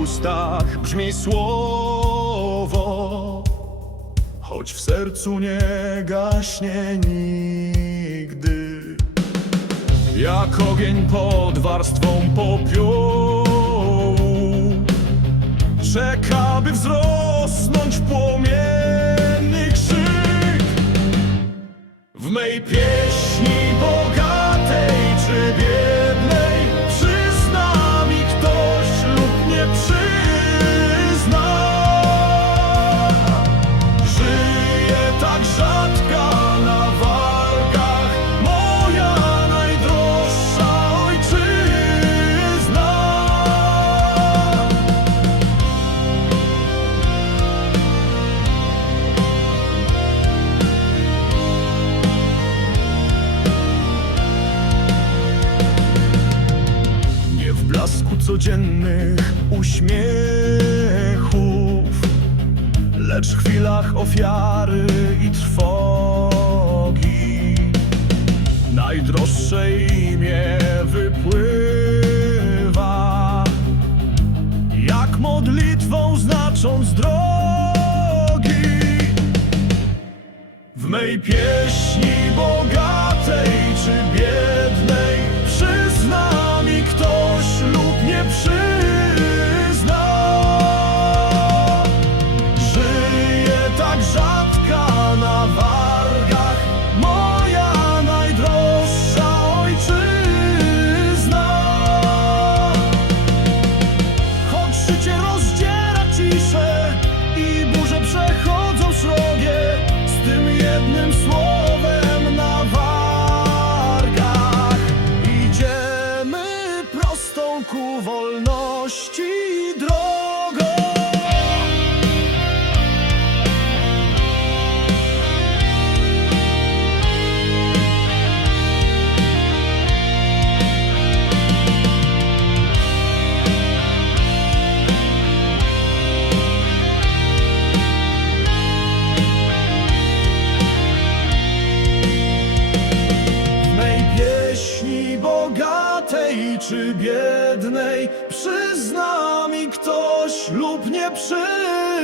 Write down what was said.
ustach brzmi słowo, choć w sercu nie gaśnie nigdy. Jak ogień pod warstwą popiołu Czeka, by wzrosnąć płomienny krzyk. W mej pieśni bogatej codziennych uśmiechów Lecz w chwilach ofiary i trwogi. Najdroższe imię wypływa Jak modlitwą znacząc drogi. W mej pieśni bogatej wolności drogą. W pieśni bogatej czy biednej Przyzna mi ktoś lub nie przyzna